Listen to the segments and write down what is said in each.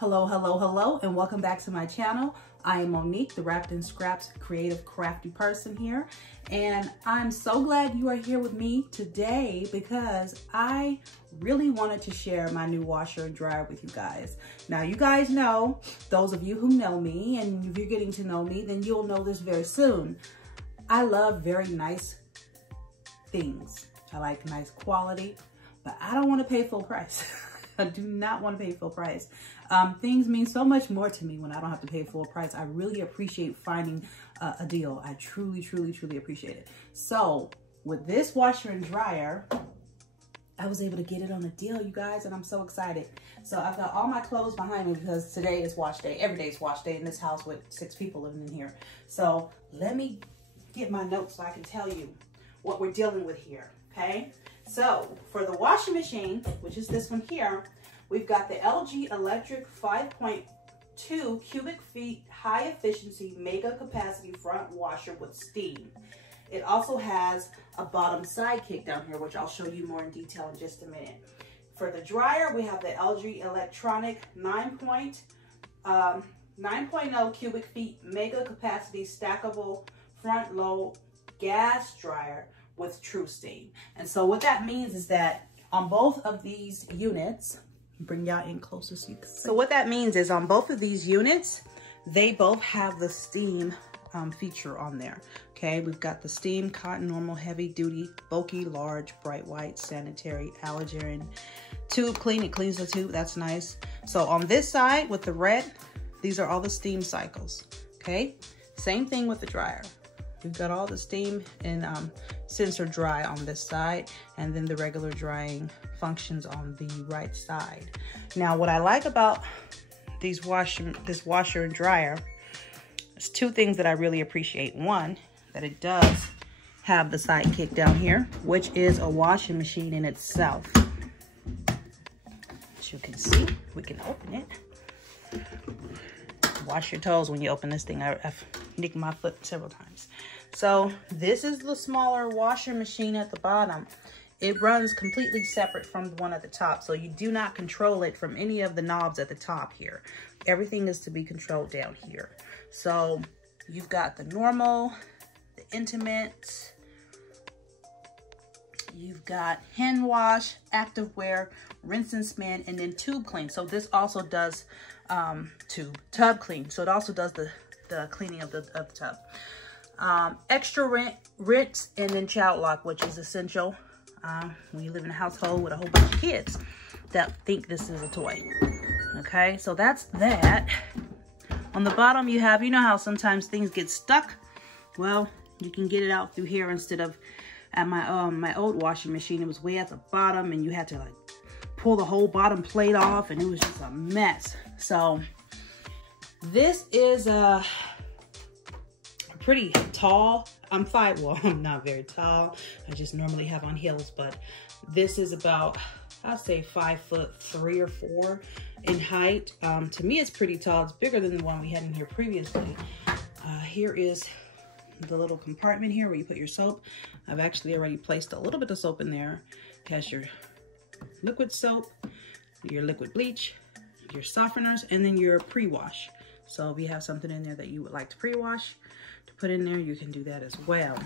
Hello, hello, hello, and welcome back to my channel. I am Monique, the Wrapped in Scraps creative crafty person here. And I'm so glad you are here with me today because I really wanted to share my new washer and dryer with you guys. Now, you guys know, those of you who know me, and if you're getting to know me, then you'll know this very soon. I love very nice things. I like nice quality, but I don't want to pay full price. I do not want to pay full price. Things mean so much more to me when I don't have to pay full price. I really appreciate finding a deal. I truly, truly, truly appreciate it. So with this washer and dryer, I was able to get it on a deal, you guys, and I'm so excited. So I've got all my clothes behind me because today is wash day. Every day is wash day in this house with 6 people living in here. So let me get my notes so I can tell you what we're dealing with here, okay? So for the washing machine, which is this one here, we've got the LG Electric 5.2 cubic feet high efficiency mega capacity front washer with steam. It also has a bottom Sidekick down here, which I'll show you more in detail in just a minute. For the dryer, we have the LG Electronic 9.0 cubic feet mega capacity stackable front load gas dryer with true steam. And so what that means is that on both of these units, bring y'all in closer so you can see. So what that means is on both of these units, they both have the steam feature on there. Okay, we've got the steam, cotton, normal, heavy duty, bulky, large, bright white, sanitary, allergen, tube clean. It cleans the tube. That's nice. So on this side with the red, these are all the steam cycles. Okay, same thing with the dryer. We've got all the steam and sensor dry on this side, and then the regular drying functions on the right side. Now, what I like about this washer and dryer is 2 things that I really appreciate. One, that it does have the Sidekick down here, which is a washing machine in itself. As you can see, we can open it. Wash your toes when you open this thing. I've nicked my foot several times. So this is the smaller washer machine at the bottom. It runs completely separate from the one at the top. So you do not control it from any of the knobs at the top here. Everything is to be controlled down here. So you've got the normal, the intimate, you've got hand wash, active wear, rinse and spin, and then tube clean. So this also does tub clean. So it also does the cleaning of the tub. Extra rinse and then child lock, which is essential when you live in a household with a whole bunch of kids that think this is a toy. Okay, so that's that. On the bottom you have, you know how sometimes things get stuck? Well, you can get it out through here instead of at my old washing machine. It was way at the bottom and you had to like pull the whole bottom plate off and it was just a mess. So this is pretty tall. I'm not very tall. I just normally have on heels, but this is about, I'd say 5'3" or 4" in height. To me, it's pretty tall. It's bigger than the one we had in here previously. Here is the little compartment here where you put your soap. I've actually already placed a little bit of soap in there. It has your liquid soap, your liquid bleach, your softeners, and then your pre-wash. So if you have something in there that you would like to pre-wash, to put in there, you can do that as well.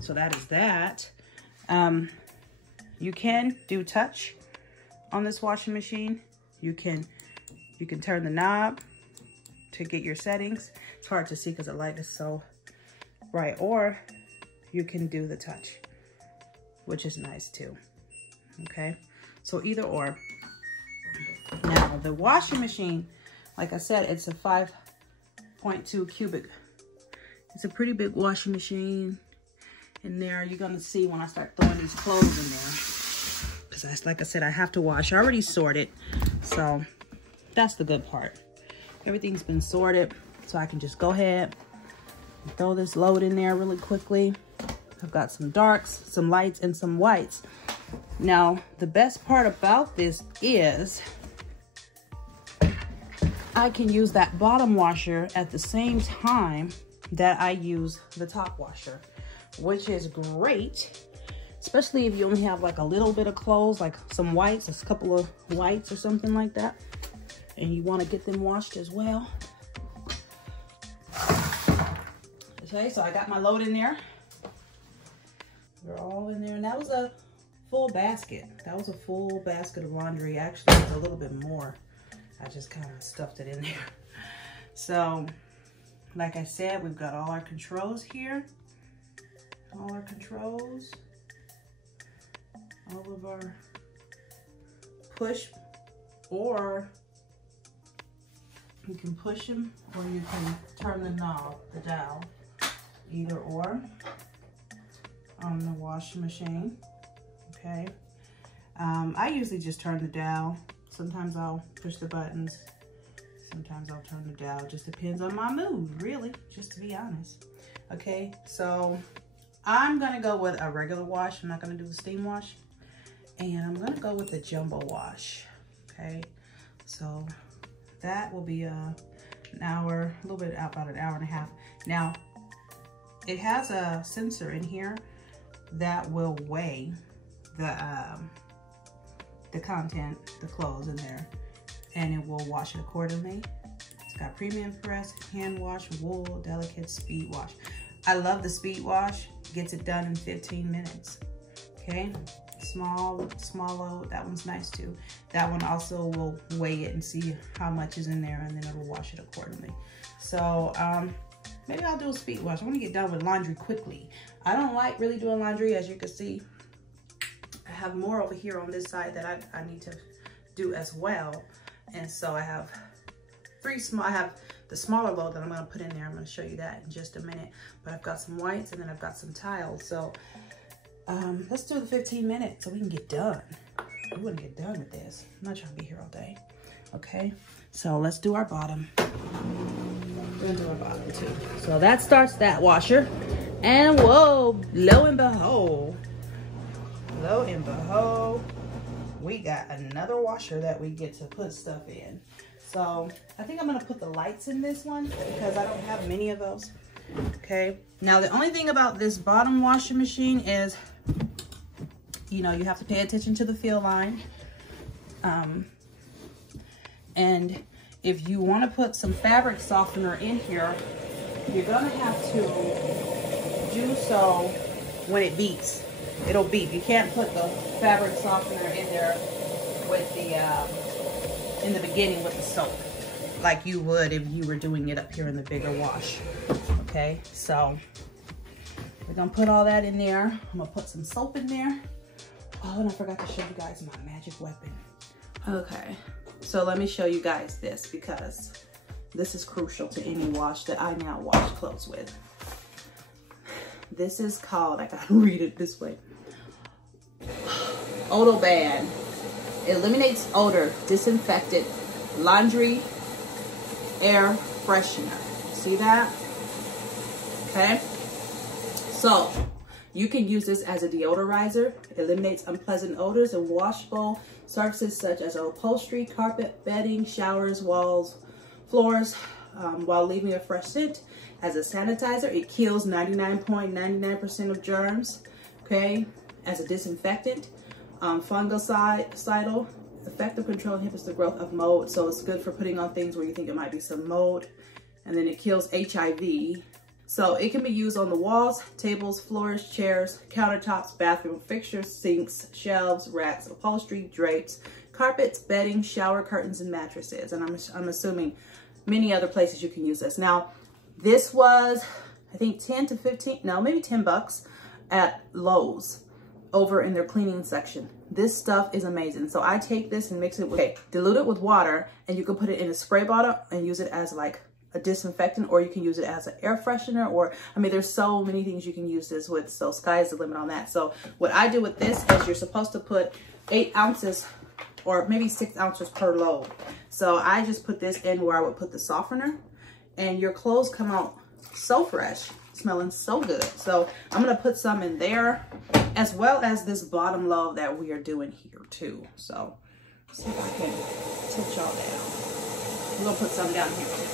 So that is that. You can do touch on this washing machine. You can turn the knob to get your settings. It's hard to see because the light is so bright. Or you can do the touch, which is nice too. Okay, so either or. Now the washing machine, like I said, it's a 5.2 cubic. It's a pretty big washing machine in there. You're gonna see when I start throwing these clothes in there. Because like I said, I have to wash. I already sorted, so that's the good part. Everything's been sorted, so I can just go ahead and throw this load in there really quickly. I've got some darks, some lights, and some whites. Now, the best part about this is I can use that bottom washer at the same time that I use the top washer, which is great, especially if you only have like a little bit of clothes, like some whites, a couple of whites or something like that. and you want to get them washed as well. Okay, so I got my load in there. They're all in there, and that was a full basket. That was a full basket of laundry. Actually, it was a little bit more. I just kind of stuffed it in there. So, like I said, we've got all our controls here. All our controls. All of our push, or you can push them, or you can turn the knob, the dial, either or, on the washing machine. Okay. I usually just turn the dial. Sometimes I'll push the buttons. Sometimes I'll turn the dial. Just depends on my mood, really, just to be honest. Okay, so I'm gonna go with a regular wash. I'm not gonna do the steam wash. And I'm gonna go with the jumbo wash. Okay, so that will be an hour, a little bit, about an hour and a half. Now, it has a sensor in here that will weigh the content, the clothes in there, and it will wash it accordingly. It's got premium press, hand wash, wool, delicate speed wash. I love the speed wash. Gets it done in 15 minutes. Okay, small load. That one's nice too. That one also will weigh it and see how much is in there, and then it will wash it accordingly. So maybe I'll do a speed wash. I want to get done with laundry quickly. I don't like really doing laundry, as you can see. I have more over here on this side that I need to do as well. And so I have I have the smaller load that I'm gonna put in there. I'm gonna show you that in just a minute. But I've got some whites, and then I've got some tiles. So let's do the 15 minutes so we can get done. We wouldn't get done with this. I'm not trying to be here all day. Okay, so let's do our bottom. We're gonna do our bottom too. So that starts that washer. And whoa, lo and behold, we got another washer that we get to put stuff in. So I think I'm gonna put the lights in this one because I don't have many of those. Okay, now the only thing about this bottom washing machine is, you know, you have to pay attention to the fill line. And if you want to put some fabric softener in here, you're gonna have to do so when it beeps. It'll beep. You can't put the fabric softener in there with the in the beginning with the soap, like you would if you were doing it up here in the bigger wash. Okay, so we're gonna put all that in there. I'm gonna put some soap in there. Oh, and I forgot to show you guys my magic weapon. Okay, so let me show you guys this, because this is crucial to any wash that I now wash clothes with. This is called, I gotta read it this way, Odobad. Eliminates odor, disinfectant, laundry, air freshener. See that? Okay. So you can use this as a deodorizer. Eliminates unpleasant odors and washable surfaces such as upholstery, carpet, bedding, showers, walls, floors, while leaving a fresh scent. As a sanitizer, it kills 99.99% of germs. Okay. As a disinfectant, fungicidal, effective control, inhibits the growth of mold. So it's good for putting on things where you think it might be some mold. And then it kills HIV. So it can be used on the walls, tables, floors, chairs, countertops, bathroom fixtures, sinks, shelves, racks, upholstery, drapes, carpets, bedding, shower curtains, and mattresses. And I'm assuming many other places you can use this. Now, this was, I think 10 to 15, no, maybe 10 bucks at Lowe's over in their cleaning section. This stuff is amazing. So I take this and mix it with, dilute it with water, and you can put it in a spray bottle and use it as like a disinfectant, or you can use it as an air freshener, or, I mean, there's so many things you can use this with. So sky's the limit on that. So what I do with this is you're supposed to put 8 ounces or maybe 6 ounces per load. So I just put this in where I would put the softener, and your clothes come out so fresh, smelling so good. So I'm gonna put some in there, as well as this bottom load that we are doing here too. So see if I can tilt y'all down. I'm gonna put some down here too.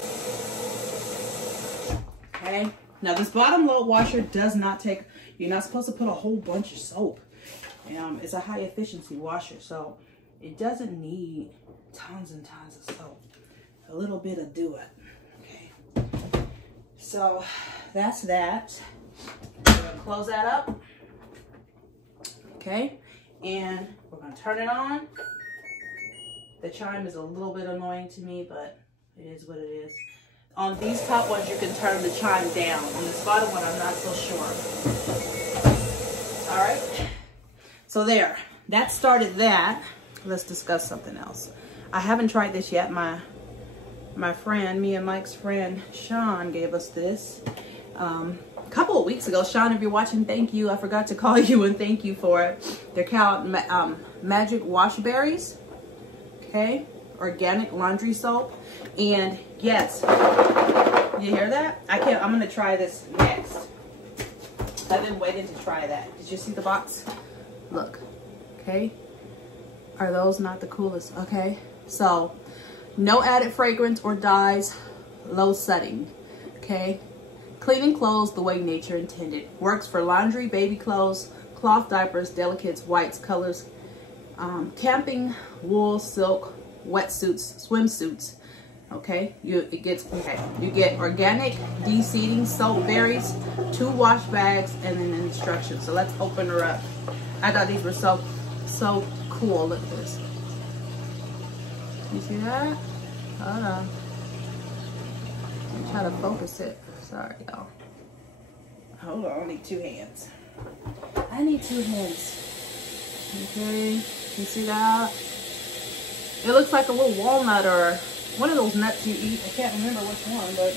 Okay, now this bottom load washer does not take, you're not supposed to put a whole bunch of soap. It's a high efficiency washer, so it doesn't need tons and tons of soap. a little bit of do it. Okay. So that's that. We're gonna close that up. Okay. And we're gonna turn it on. The chime is a little bit annoying to me, but it is what it is. On these top ones, you can turn the chime down. On this bottom one, I'm not so sure. All right. So there, that started that. Let's discuss something else. I haven't tried this yet. My friend, me and Mike's friend, Sean, gave us this a couple of weeks ago. Sean, if you're watching, thank you. I forgot to call you and thank you for it. They're called Magic Wash Berries. Okay, organic laundry soap. And yes, you hear that? I'm gonna try this next. I've been waiting to try that. Did you see the box? Look, okay. Are those not the coolest? Okay, so no added fragrance or dyes, low setting, okay. Cleaning clothes the way nature intended. Works for laundry, baby clothes, cloth diapers, delicates, whites, colors, camping, wool, silk, wetsuits, swimsuits. Okay, you get organic de-seeding soap berries, 2 wash bags, and then an instruction. So let's open her up. I thought these were so cool. Look at this. You see that? Hold on. I'm trying to focus it. Sorry, y'all. Hold on, I need 2 hands. I need 2 hands. Okay, you see that? It looks like a little walnut or one of those nuts you eat. I can't remember which one, but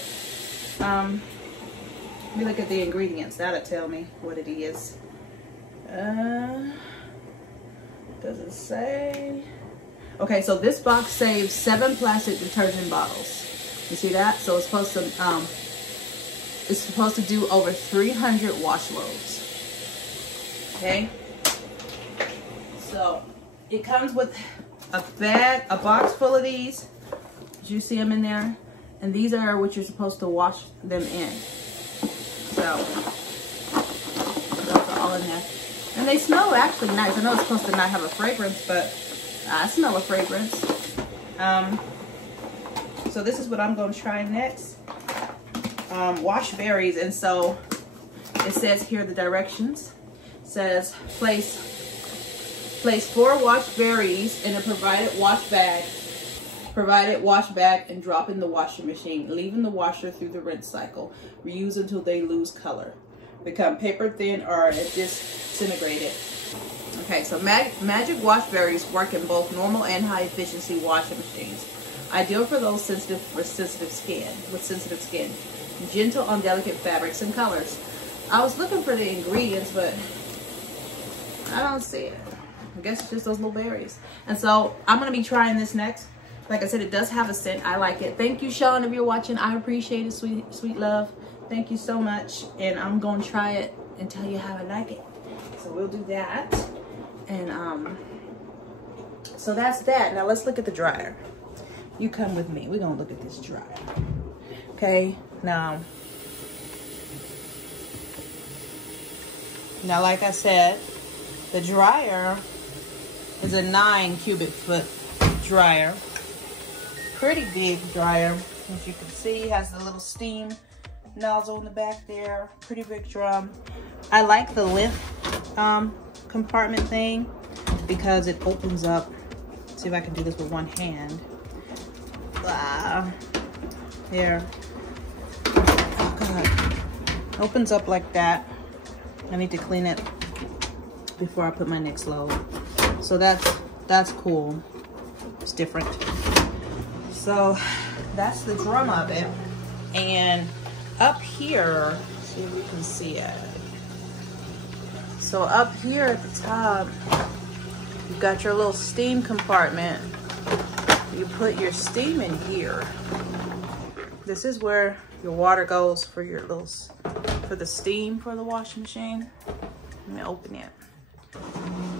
let me look at the ingredients. That'll tell me what it is. Does it say? Okay, so this box saves 7 plastic detergent bottles. You see that? So it's supposed to do over 300 wash loads. Okay. So it comes with a box full of these. Did you see them in there? And these are what you're supposed to wash them in. So those are all in there. And they smell actually nice. I know it's supposed to not have a fragrance, but I smell a fragrance. So this is what I'm going to try next. Wash berries. And so it says here the directions. It says place 4 wash berries in a provided wash bag and drop in the washing machine, leaving the washer through the rinse cycle. Reuse until they lose color, become paper thin, or disintegrated. Okay, so Magic Wash Berries work in both normal and high efficiency washing machines. Ideal for those with sensitive skin. Gentle on delicate fabrics and colors. I was looking for the ingredients, but I don't see it. I guess it's just those little berries. And so I'm going to be trying this next. Like I said, it does have a scent. I like it. Thank you, Sean, if you're watching. I appreciate it, sweet love. Thank you so much. And I'm going to try it and tell you how I like it. So we'll do that. And so that's that. Now let's look at the dryer. You come with me. We're going to look at this dryer. Okay. Now, like I said, the dryer is a 9 cubic foot dryer. Pretty big dryer. As you can see, it has a little steam nozzle in the back there. Pretty big drum. I like the lift compartment thing because it opens up. Let's see if I can do this with one hand. Here. Oh God. Opens up like that. I need to clean it before I put my next load. So that's cool. It's different. So that's the drum of it. And up here, see if we can see it. So up here at the top, you've got your little steam compartment. You put your steam in here. This is where your water goes for your for the steam for the washing machine. Let me open it.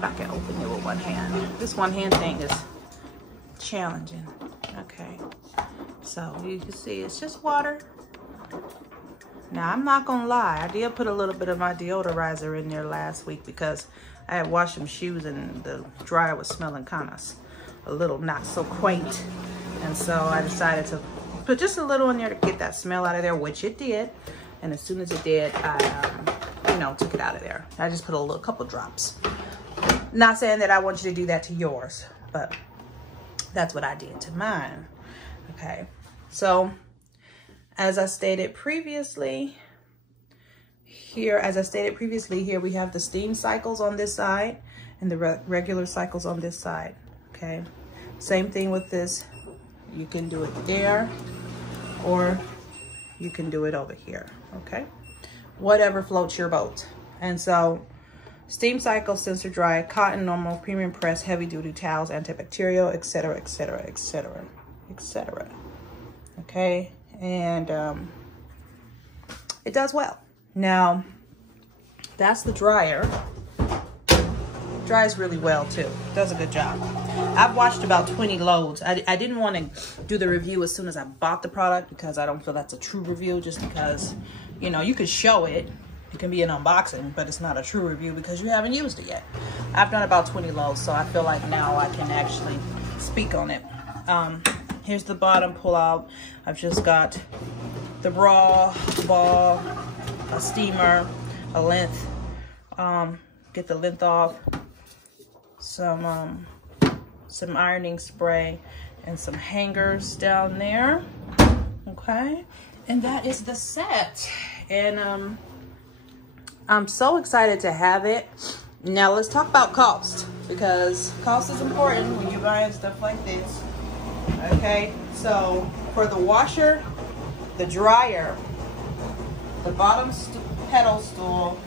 I can open it with one hand. This one hand thing is challenging. Okay, so you can see it's just water. Now I'm not gonna lie, I did put a little bit of my deodorizer in there last week because I had washed some shoes and the dryer was smelling kind of a little not so quaint. And so I decided to put just a little in there to get that smell out of there, which it did. And as soon as it did, I, you know, took it out of there. I just put a couple drops. Not saying that I want you to do that to yours, but that's what I did to mine. Okay, so as I stated previously, here we have the steam cycles on this side and the regular cycles on this side. Okay, same thing with this. You can do it there, or you can do it over here. Okay, whatever floats your boat. And so steam cycle, sensor dry, cotton, normal, premium press, heavy duty towels, antibacterial, etc., etc., etc., etc. Okay, and it does well. Now, that's the dryer. Dries really well too. Does a good job. I've watched about 20 loads. I didn't want to do the review as soon as I bought the product because I don't feel that's a true review, just because, you know, you could show it. It can be an unboxing, but it's not a true review because you haven't used it yet. I've done about 20 loads, so I feel like now I can actually speak on it. Here's the bottom pull out. I've just got the bra, ball, a steamer, a length, get the length off, some ironing spray, and some hangers down there. Okay, and that is the set. And I'm so excited to have it. Now let's talk about cost, because cost is important when you're buying stuff like this. Okay, so for the washer, the dryer, the bottom pedal stool,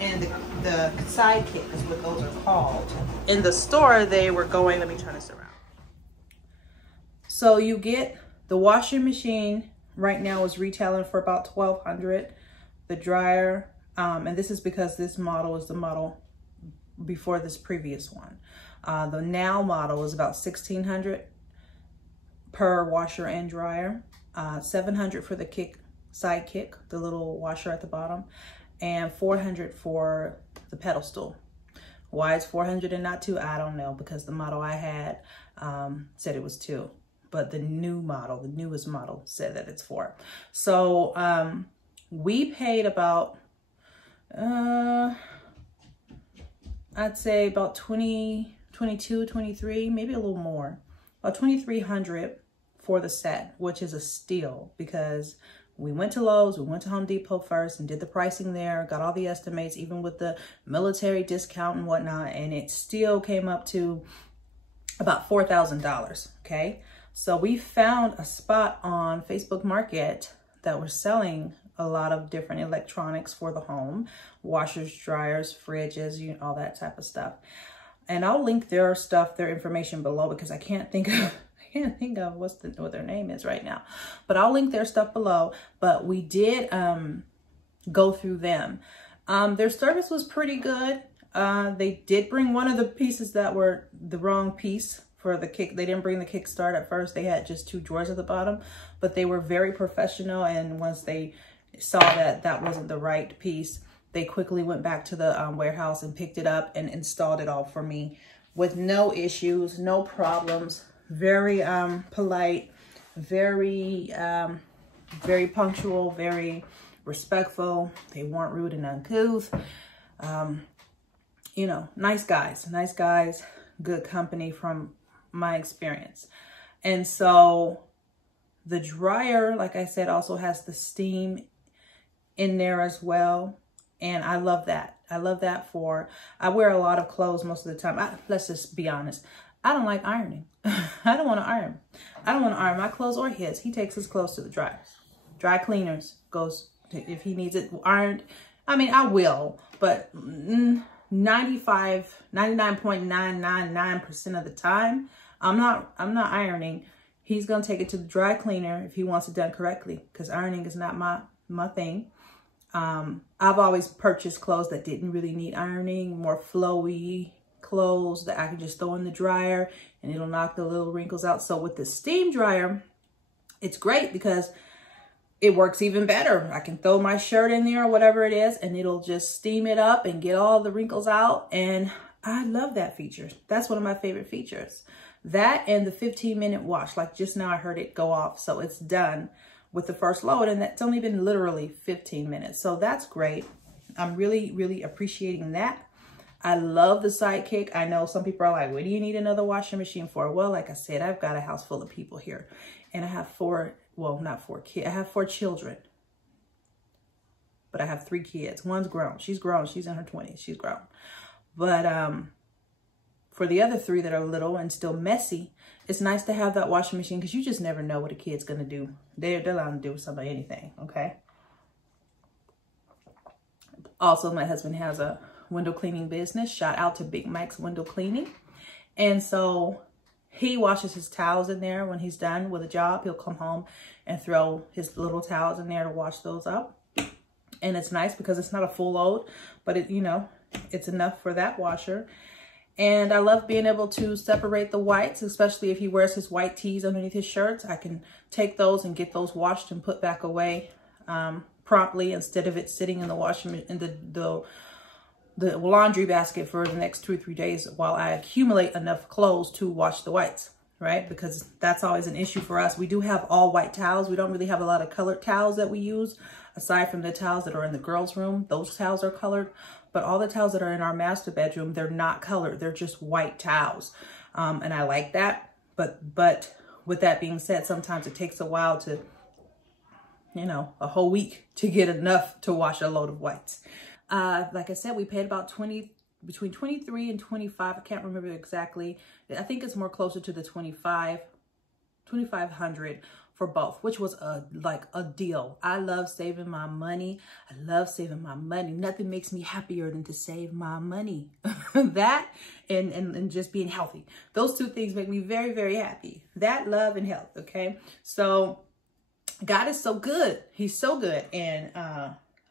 and the Sidekick is what those are called. In the store, they were going, let me turn this around. So you get the washing machine right now is retailing for about $1,200. The dryer, and this is because this model is the model before this previous one. The now model is about $1,600 per washer and dryer. $700 for the Sidekick, the little washer at the bottom, and $400 for the pedal stool. Why it's $400 and not $2, I don't know, because the model I had said it was $2, but the new model, the newest model, said that it's $4. So we paid about I'd say about 22, 23, maybe a little more, about $2,300 for the set, which is a steal, because we went to Lowe's, we went to Home Depot first and did the pricing there, got all the estimates, even with the military discount and whatnot, and it still came up to about $4,000, okay? So we found a spot on Facebook Market that was selling a lot of different electronics for the home, washers, dryers, fridges, you know, all that type of stuff. And I'll link their stuff, their information below, because I can't think of what their name is right now, but I'll link their stuff below. But we did go through them. Their service was pretty good. They did bring one of the pieces that were the wrong piece for the kick. They didn't bring the kickstart at first. They had just 2 drawers at the bottom, but they were very professional. And once they saw that that wasn't the right piece, they quickly went back to the warehouse and picked it up and installed it all for me with no issues, no problems. Very polite, very punctual, very respectful. They weren't rude and uncouth. You know, nice guys, good company from my experience. And so the dryer, like I said, also has the steam in there as well. And I love that. I love that I wear a lot of clothes most of the time. Let's just be honest. I don't like ironing. I don't want to iron. I don't want to iron my clothes or his. He takes his clothes to the dryers. Dry cleaners goes to, if he needs it ironed. I mean, I will, but 99.999% of the time, I'm not ironing. He's going to take it to the dry cleaner if he wants it done correctly, because ironing is not my thing. I've always purchased clothes that didn't really need ironing, more flowy clothes that I can just throw in the dryer and it'll knock the little wrinkles out. So with the steam dryer, it's great because it works even better. I can throw my shirt in there or whatever it is, and it'll just steam it up and get all the wrinkles out. And I love that feature. That's one of my favorite features. That and the 15-minute wash, like just now I heard it go off. So it's done with the first load, and that's only been literally 15 minutes. So that's great. I'm really, really appreciating that. I love the Sidekick. I know some people are like, what do you need another washing machine for? Well, like I said, I've got a house full of people here, and I have not 4 kids. I have 4 children, but I have 3 kids. One's grown. She's grown. She's in her 20s. She's grown. But for the other 3 that are little and still messy, it's nice to have that washing machine because you just never know what a kid's going to do. They're allowed to do some of anything, okay? Also, my husband has a window cleaning business. Shout out to Big Mike's Window Cleaning. And so he washes his towels in there when he's done with a job. He'll come home and throw his little towels in there to wash those up. And it's nice because it's not a full load, but it, you know, it's enough for that washer. And I love being able to separate the whites, especially if he wears his white tees underneath his shirts. I can take those and get those washed and put back away promptly, instead of it sitting in the washing in the laundry basket for the next 2 or 3 days while I accumulate enough clothes to wash the whites, right? Because that's always an issue for us. We do have all white towels. We don't really have a lot of colored towels that we use, aside from the towels that are in the girls' room. Those towels are colored, but all the towels that are in our master bedroom, they're not colored. They're just white towels. And I like that. But with that being said, sometimes it takes a while to, you know, a whole week to get enough to wash a load of whites. Like I said, we paid about between 23 and 25. I can't remember exactly. I think it's more closer to the 2,500 for both, which was like a deal. I love saving my money. I love saving my money. Nothing makes me happier than to save my money. That and just being healthy. Those 2 things make me very, very happy. That, love, and health. Okay. So God is so good. He's so good. And,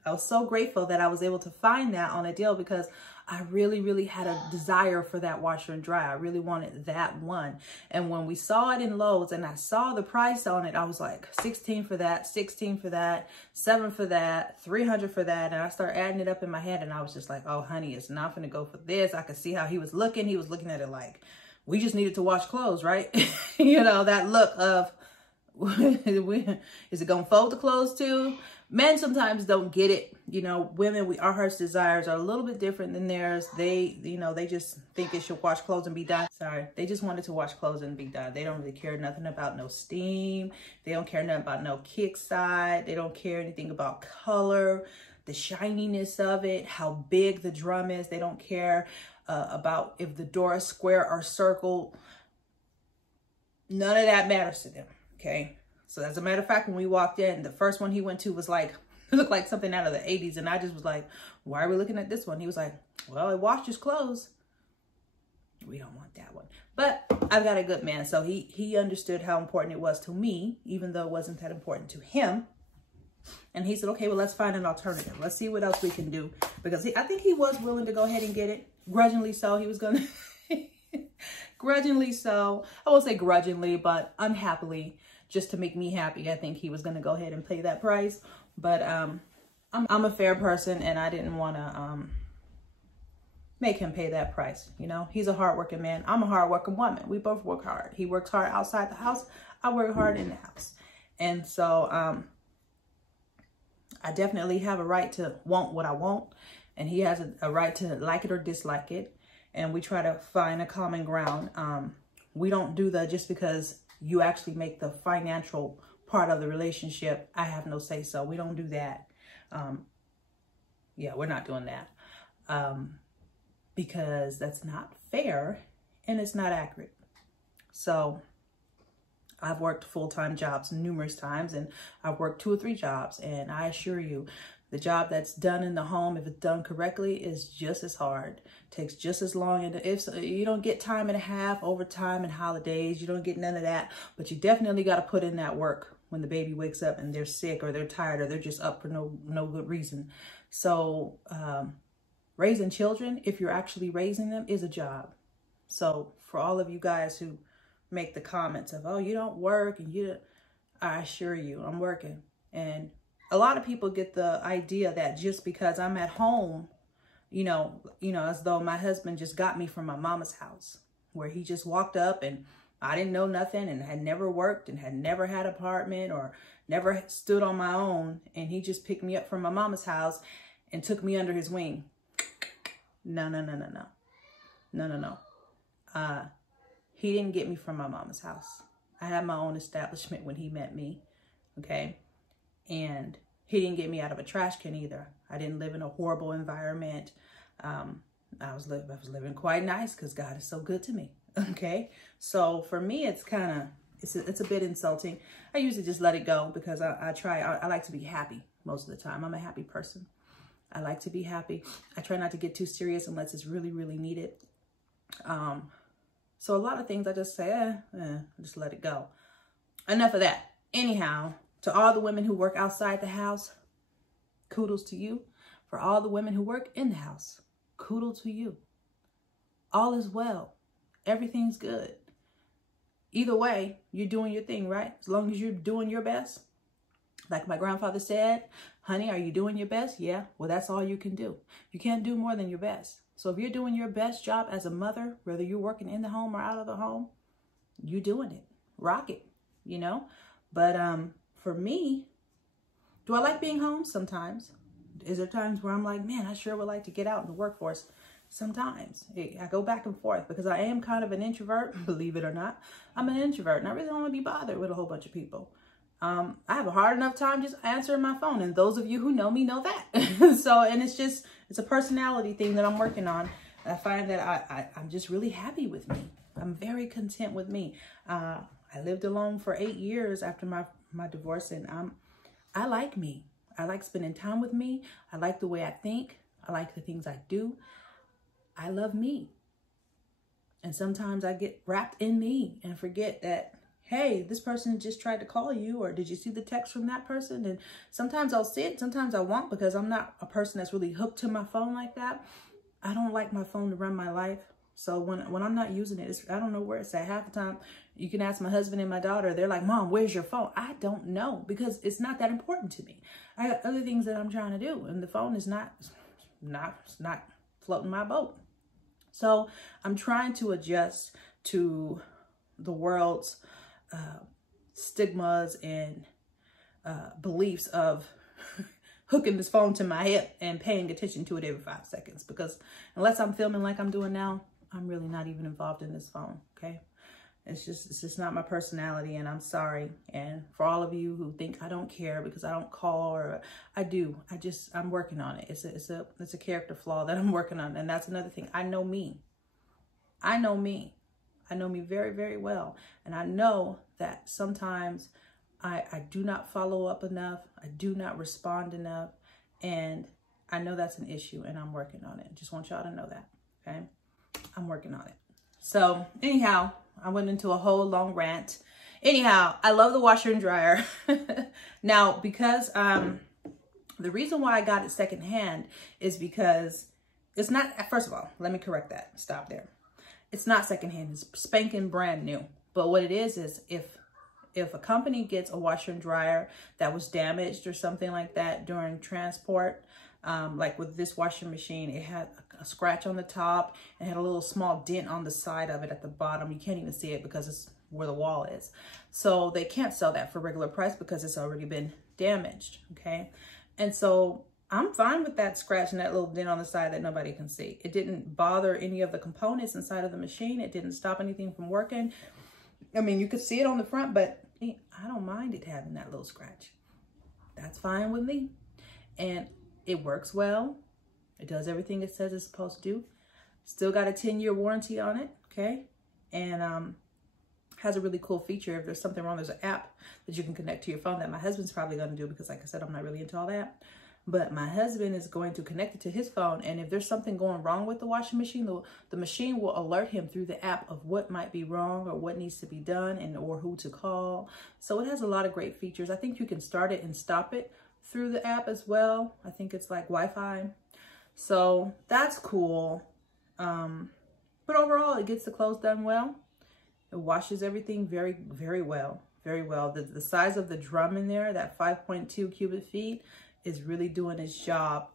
I was so grateful that I was able to find that on a deal, because I really, really had a desire for that washer and dryer. I really wanted that one. And when we saw it in Lowe's and I saw the price on it, I was like, 16 for that, 16 for that, 7 for that, 300 for that. And I started adding it up in my head, and I was just like, oh, honey, it's not going to go for this. I could see how he was looking. He was looking at it like, we just needed to wash clothes, right? You know, that look of, is it going to fold the clothes too? Men sometimes don't get it. You know, women, our heart's desires are a little bit different than theirs. They, you know, they just think it should wash clothes and be done. Sorry. They just wanted to wash clothes and be done. They don't really care nothing about no steam. They don't care nothing about no kick side. They don't care anything about color, the shininess of it, how big the drum is. They don't care about if the door is square or circle. None of that matters to them. Okay. So as a matter of fact, when we walked in, the first one he went to was like, it looked like something out of the 80s. And I just was like, why are we looking at this one? He was like, well, it washed his clothes. We don't want that one. But I've got a good man. So he understood how important it was to me, even though it wasn't that important to him. And he said, okay, well, let's find an alternative. Let's see what else we can do. Because I think he was willing to go ahead and get it. Grudgingly so. He was going to, grudgingly so. I won't say grudgingly, but unhappily. Just to make me happy, I think he was going to go ahead and pay that price. But I'm a fair person, and I didn't want to make him pay that price. You know, he's a hardworking man. I'm a hardworking woman. We both work hard. He works hard outside the house. I work hard in the house. And so I definitely have a right to want what I want, and he has a right to like it or dislike it. And we try to find a common ground. We don't do that just because you actually make the financial part of the relationship. I have no say so. We don't do that. Yeah, we're not doing that. Because that's not fair and it's not accurate. So I've worked full-time jobs numerous times, and I've worked 2 or 3 jobs. And I assure you, the job that's done in the home, if it's done correctly, is just as hard. Takes just as long. And if you don't get time and a half, overtime and holidays, you don't get none of that. But you definitely got to put in that work when the baby wakes up and they're sick or they're tired or they're just up for no good reason. So raising children, if you're actually raising them, is a job. So for all of you guys who make the comments of, oh, you don't work, and I assure you, I'm working. And a lot of people get the idea that just because I'm at home, you know, as though my husband just got me from my mama's house. where he just walked up and I didn't know nothing and had never worked and had never had an apartment or never stood on my own. And he just picked me up from my mama's house and took me under his wing. No, no, no, no, no. No, no, no. He didn't get me from my mama's house. I had my own establishment when he met me, okay? And he didn't get me out of a trash can either. I didn't live in a horrible environment. I was living quite nice because God is so good to me, okay? So for me, it's kind of, it's a bit insulting. I usually just let it go because I like to be happy most of the time. I'm a happy person. I like to be happy. I try not to get too serious unless it's really, really needed. So a lot of things I just say, just let it go. Enough of that. Anyhow, to all the women who work outside the house, kudos to you. For all the women who work in the house, kudos to you. All is well. Everything's good. Either way, you're doing your thing, right? As long as you're doing your best. Like my grandfather said, honey, are you doing your best? Yeah. Well, that's all you can do. You can't do more than your best. So if you're doing your best job as a mother, whether you're working in the home or out of the home, you're doing it. Rock it, you know? But for me, do I like being home? Sometimes. Is there times where I'm like, man, I sure would like to get out in the workforce? Sometimes. I go back and forth because I am kind of an introvert, believe it or not. I'm an introvert and I really don't want to be bothered with a whole bunch of people. I have a hard enough time just answering my phone. And those of you who know me know that. So, and it's a personality thing that I'm working on. I find that I'm just really happy with me. I'm very content with me. I lived alone for 8 years after my divorce, and I like me. I like spending time with me. I like the way I think. I like the things I do. I love me. And sometimes I get wrapped in me and forget that, hey, this person just tried to call you, or did you see the text from that person? And sometimes I'll see it, sometimes I won't, because I'm not a person that's really hooked to my phone like that. I don't like my phone to run my life. So when I'm not using it, I don't know where it's at. Half the time, you can ask my husband and my daughter, they're like, Mom, where's your phone? I don't know, because it's not that important to me. I got other things that I'm trying to do, and the phone is not floating my boat. So I'm trying to adjust to the world's stigmas and beliefs of hooking this phone to my hip and paying attention to it every 5 seconds, because unless I'm filming like I'm doing now, I'm really not even involved in this phone. Okay. It's just not my personality, and I'm sorry. And for all of you who think I don't care because I don't call, or I do, I'm working on it. It's a character flaw that I'm working on. And that's another thing. I know me. I know me. I know me very, very well. And I know that sometimes I do not follow up enough. I do not respond enough. And I know that's an issue, and I'm working on it. Just want y'all to know that, okay? I'm working on it. So anyhow, I went into a whole long rant. Anyhow, I love the washer and dryer. Now, because the reason why I got it secondhand is because it's not, first of all, let me correct that. Stop there. It's not secondhand. It's spanking brand new. But what it is if a company gets a washer and dryer that was damaged or something like that during transport, like with this washing machine, it had a scratch on the top and had a little small dent on the side of it at the bottom. You can't even see it because it's where the wall is. So they can't sell that for regular price because it's already been damaged, okay? And so I'm fine with that scratch and that little dent on the side that nobody can see. It didn't bother any of the components inside of the machine. It didn't stop anything from working. I mean, you could see it on the front, but I don't mind it having that little scratch. That's fine with me. And it works well. It does everything it says it's supposed to do. Still got a 10-year warranty on it, okay? And has a really cool feature. If there's something wrong, there's an app that you can connect to your phone that my husband's probably going to do, because like I said, I'm not really into all that. But my husband is going to connect it to his phone. And if there's something going wrong with the washing machine, the machine will alert him through the app of what might be wrong or what needs to be done, and or who to call. So it has a lot of great features. I think you can start it and stop it through the app as well. I think it's like Wi-Fi. So that's cool. But overall, it gets the clothes done well. It washes everything very, very well. Very well. The size of the drum in there, that 5.2 cubic feet, is really doing its job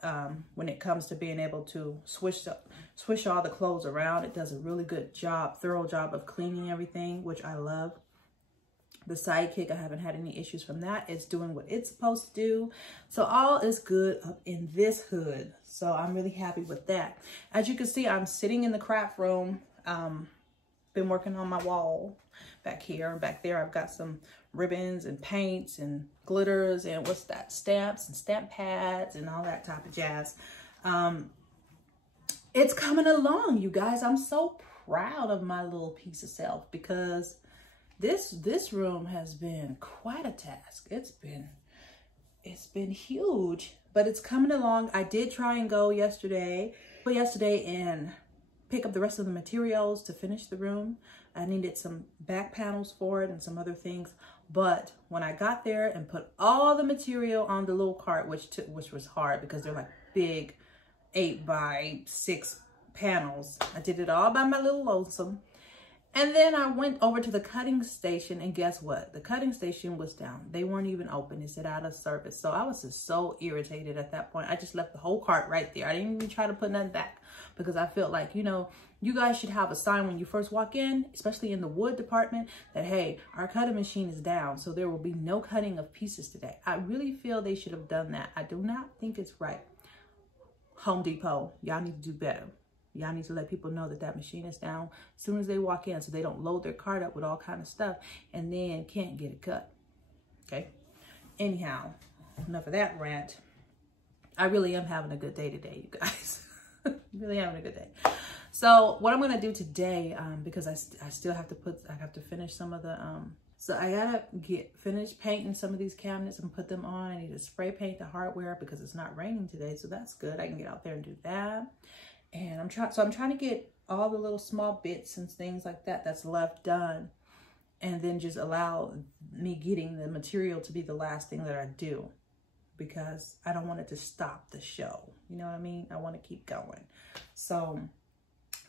when it comes to being able to swish all the clothes around. It does a really good job, thorough job of cleaning everything, which I love. The Sidekick, I haven't had any issues from that. It's doing what it's supposed to do. So all is good up in this hood. So I'm really happy with that. As you can see, I'm sitting in the craft room. Been working on my wall back here and back there. I've got some ribbons and paints and glitters and what's that? Stamps and stamp pads and all that type of jazz. It's coming along, you guys. I'm so proud of my little piece of self because this room has been quite a task. It's been huge, but it's coming along. I did try and go yesterday and pick up the rest of the materials to finish the room. I needed some back panels for it and some other things. But when I got there and put all the material on the little cart, which was hard because they're like big 8x6 panels. I did it all by my little lonesome. And then I went over to the cutting station, and guess what? The cutting station was down. They weren't even open. It said out of service. So I was just so irritated at that point. I just left the whole cart right there. I didn't even try to put nothing back because I felt like, you know, you guys should have a sign when you first walk in, especially in the wood department, that, hey, our cutting machine is down, so there will be no cutting of pieces today. I really feel they should have done that. I do not think it's right. Home Depot, y'all need to do better. Y'all need to let people know that that machine is down as soon as they walk in so they don't load their cart up with all kind of stuff and then can't get it cut. Okay? Anyhow, enough of that rant. I really am having a good day today, you guys. Really having a good day. So what I'm going to do today, because I still have to finish some of the, so I got to finish painting some of these cabinets and put them on. I need to spray paint the hardware because it's not raining today. So that's good. I can get out there and do that. And I'm trying to get all the little small bits and things like that that's left done, and then just allow me getting the material to be the last thing that I do, because I don't want it to stop the show. You know what I mean? I want to keep going. So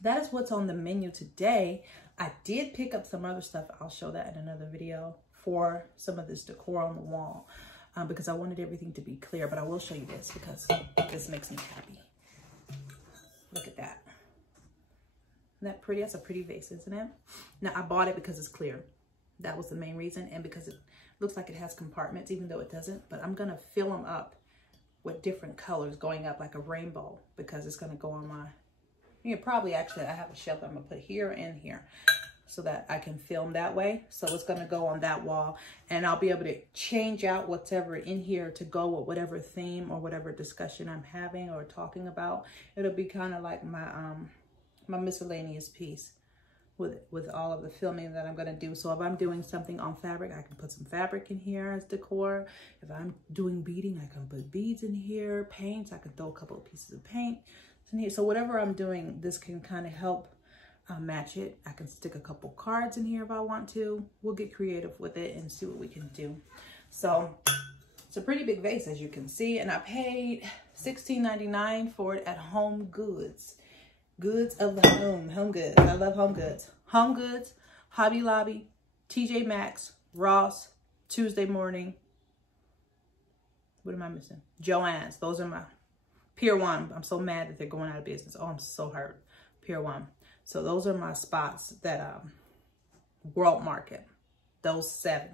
that is what's on the menu today. I did pick up some other stuff. I'll show that in another video for some of this decor on the wall, because I wanted everything to be clear. But I will show you this because this makes me happy. Look at that. Isn't that pretty? That's a pretty vase, isn't it? Now, I bought it because it's clear. That was the main reason. And because it looks like it has compartments, even though it doesn't. But I'm going to fill them up with different colors going up like a rainbow, because it's going to go on my... You know, probably actually I have a shelf I'm going to put here and here so that I can film that way. So it's going to go on that wall, and I'll be able to change out whatever in here to go with whatever theme or whatever discussion I'm having or talking about. It'll be kind of like my my miscellaneous piece with all of the filming that I'm going to do. So if I'm doing something on fabric, I can put some fabric in here as decor. If I'm doing beading, I can put beads in here. Paints, I can throw a couple of pieces of paint in here. So whatever I'm doing, this can kind of help match it. I can stick a couple cards in here if I want to. We'll get creative with it and see what we can do. So it's a pretty big vase, as you can see, and I paid $16.99 for it at Home Goods. Goods of the Home Goods. I love Home Goods. Home Goods, Hobby Lobby, TJ Maxx, Ross, Tuesday Morning. What am I missing? Joann's. Those are my Pier 1. I'm so mad that they're going out of business. Oh, I'm so hurt. Pier 1. So those are my spots that, World Market, those seven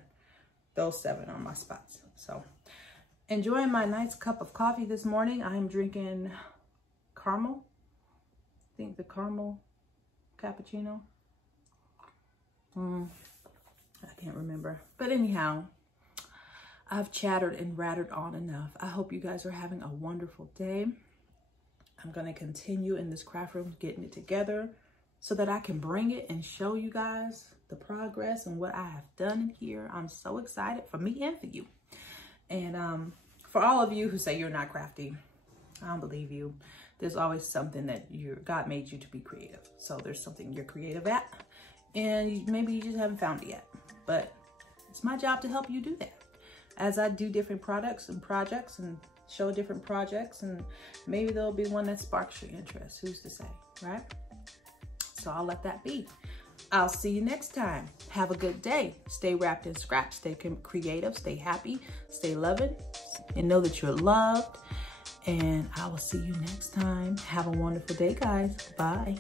are my spots. So enjoying my nice cup of coffee this morning. I'm drinking caramel. I think the caramel cappuccino. I can't remember. But anyhow, I've chattered and rattled on enough. I hope you guys are having a wonderful day. I'm going to continue in this craft room, getting it together so that I can bring it and show you guys the progress and what I have done here. I'm so excited for me and for you. And for all of you who say you're not crafty, I don't believe you. There's always something that God made you to be creative. So there's something you're creative at, and maybe you just haven't found it yet. But it's my job to help you do that. As I do different products and projects and show different projects, and maybe there'll be one that sparks your interest. Who's to say, right? So I'll let that be. I'll see you next time. Have a good day. Stay wrapped in scraps. Stay creative. Stay happy. Stay loving. and know that you're loved. And I will see you next time. Have a wonderful day, guys. Bye.